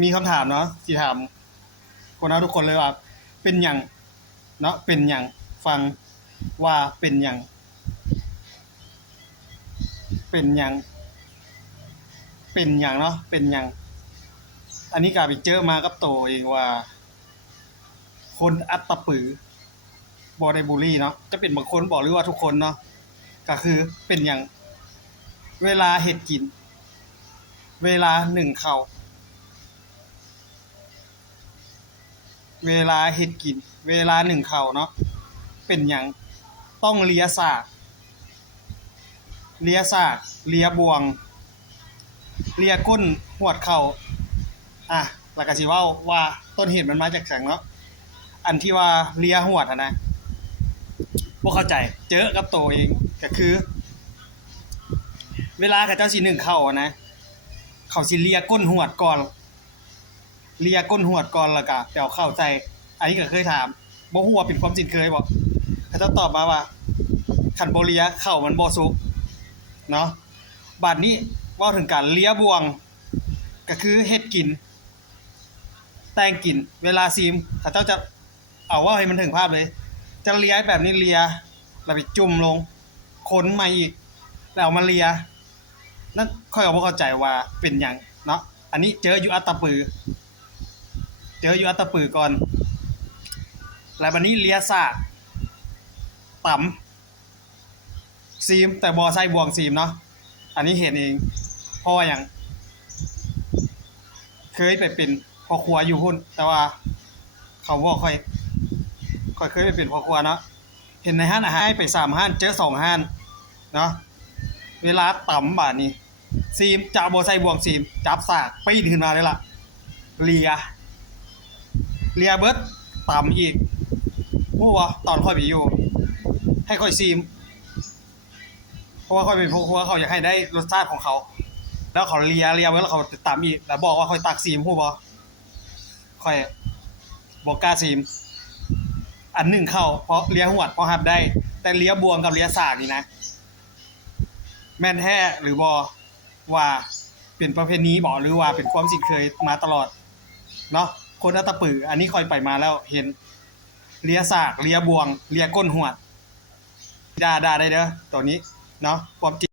มีคำถามเนาะสิถามคนเอาทุกคนเลยว่า เป็นหยังเนาะเป็นหยังฟังว่าเป็นหยังเป็นหยังเป็นหยังเนาะเป็นหยังอันนี้กาไปเจอมากับโตเองว่า คนอัตตปือบอได้บูลลี่เนาะจะเป็นบางคนบอกหรือว่าทุกคนเนาะก็คือเป็นอย่าง เวลาเห็ดกิน เวลาหนึ่งเขา เวลาเห็ดกิน เวลาหนึ่งเขาเนาะเป็นอย่างต้องเลียสากเลียสากเลียบวง เลียก้นหวดเข่าอะแล้วก็สิว่าว่าต้นเหตุมันมาจากแสงเนาะอันที่ว่าเลียหวดอะนะพวกเข้าใจ เจอกับโตเองก็คือ เวลากับเจ้าสีหนึ่งเข้านะเขาสิเลียก้นหวดก่อน เลียก้นหวดก่อนแล้วก็เดี๋ยวเข้าใจ อันนี้ก็เคยถามบ่ฮู้ว่าเป็นความจริงเคยบ่เขาเจ้าตอบมาว่าคันโบเลียเข้ามันบ่สุกเนาะบัดนี้ว้าถึงการเลียบวง ก็คือเฮ็ดกิน แต่งกิน เวลาซีมเขาเจ้าจะเอาว่าให้มันถึงภาพเลย จะเลียแบบนี้เลียแล้วไปจุ่มลงค้นมาอีก แล้วเอามาเลีย นั่นค่อยเอาเข้าใจว่าเป็นอย่างเนาะอันนี้เจออยู่อัตตปือ เจออยู่อัตตปือก่อนแล้ววันนี้เลียซากต่ำซีม แต่บอใส่บวงซีมเนาะอันนี้เห็นเองเพราะว่าอย่าง เคยไปเป็นพ่อครัวอยู่พุ่น แต่ว่า เขาบอกค่อยค่อยเคยไปเป็นพ่อครัวเนาะเห็นในห้านอาหารไปสามห้านเจอสองห้านเนาะเวลาต่ำบาดนี้ซีมจะโบใส่บวงซีม จับสากปีนขึ้นมาเลยล่ะเลีย เลียเบิดต่ำอีกมู่วะตอนค่อยไปอยู่ ให้ค่อยซีม เพราะว่าค่อยเป็นพ่อครัวเขาอยากให้ได้รสชาติของเขา แล้วเขาเลียเลียเบิดแล้วเขาตามอีกแล้วบอกว่าค่อยตักซีมฮู้บ่ค่อยบอกกล้าซีม อันหนึ่งเข้าเพราะเลียหวดเพราะหับได้ แต่เลียบวงกับเลียสากนี่นะ แม่นแท้หรือบอว่าเป็นประเพณีบอหรือว่าเป็นความสิทธิ์เคยมาตลอด เนาะ คนอัตตปือ อันนี้คอยไปมาแล้วเห็น เลียสาก เลียบวง เลียก้นหวดด่าด่าได้เด้อตัวนี้ เนาะความจริง